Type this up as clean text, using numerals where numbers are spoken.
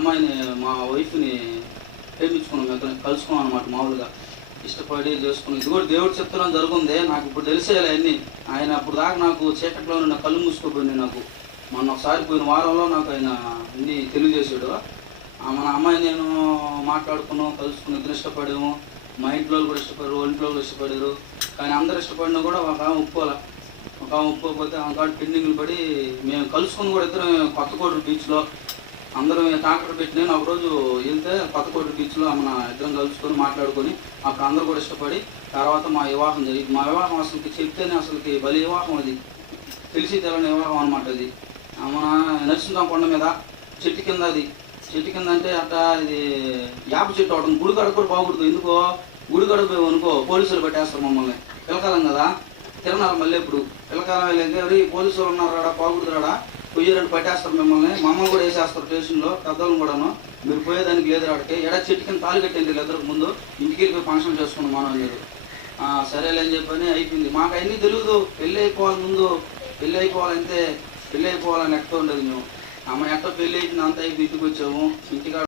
అమ్మాయిని మా వైఫ్ని ప్రేమించుకున్నాం, మేము కలుసుకున్నాం అనమాట. మామూలుగా ఇష్టపడి చేసుకున్నాం. ఇది కూడా దేవుడు చెప్తున్నాను జరుగుంది. నాకు ఇప్పుడు తెలిసేయాలి అన్నీ. ఆయన అప్పుడు దాకా నాకు చీకట్లో నా కళ్ళు మూసుకోపోయింది. నాకు మొన్న ఒకసారి పోయిన వారంలో నాకు ఆయన అన్నీ తెలియజేశాడు. మన అమ్మాయి నేను మాట్లాడుకున్నాం, కలుసుకుని ఇద్దరు ఇష్టపడాము. మా ఇంట్లో కూడా ఇష్టపడారు, వాళ్ళ ఇంట్లో కూడా ఇష్టపడారు. కానీ అందరు ఇష్టపడినా కూడా ఒక ఆమె ఒప్పుకోలే. ఒక ఆమె ఒప్పుకోకపోతే ఆమె కాడ పెండింగ్లు పడి మేము కలుసుకుని కూడా ఇద్దరం కొత్తకోట బీచ్లో అందరం ట్రాక్టర్ పెట్టి నేను ఒకరోజు వెళ్తే కొత్తకోట బీచ్లో మన ఇద్దరం కలుసుకొని మాట్లాడుకొని అప్పుడు అందరూ కూడా ఇష్టపడి తర్వాత మా వివాహం జరిగింది. మా వివాహం అసలుకి చెప్తేనే అసలుకి బలి వివాహం, అది తెలిసి తెలని వివాహం అనమాట. అది మన నరసింహ కొండ మీద చెట్టు కింద, అది చెట్టు కింద అంటే అట్లా ఇది యాప చెట్టు అవడం. గుడి కడుపు కూడా బాగుంటుంది. ఎందుకో గుడి కడుపు అనుకో పోలీసులు పెట్టేస్తారు మమ్మల్ని. పిల్లకాలం కదా తిరణాలు, మళ్ళీ ఇప్పుడు పిల్లకాలం వెళ్ళి పోలీసులు ఉన్నారు రాడా పోకూడదు రాడా పొయ్యారంటే పట్టేస్తారు మమ్మల్ని కూడా వేసేస్తారు స్టేషన్లో, పెద్దలను కూడాను. మీరు పోయేదానికి లేదు రాడికి ఎడా చెట్టు కింద తాళి కట్టండి ఇద్దరికి ముందు, ఇంటికి వెళ్ళిపోయి ఫంక్షన్ చేసుకున్నాం మనం. మీరు సరేలే అని చెప్పని అయిపోయింది. మాకు అన్నీ తెలియదు. పెళ్ళి అయిపోవాలి, ముందు పెళ్ళి అయిపోవాలంటే పెళ్ళి అయిపోవాలని ఎక్కడ ఉండదు. మేము అమ్మ ఎట్ట పెళ్ళి అయిపోయింది, అంత అయిపోయి ఇంటికి వచ్చాము. ఇంటికాడ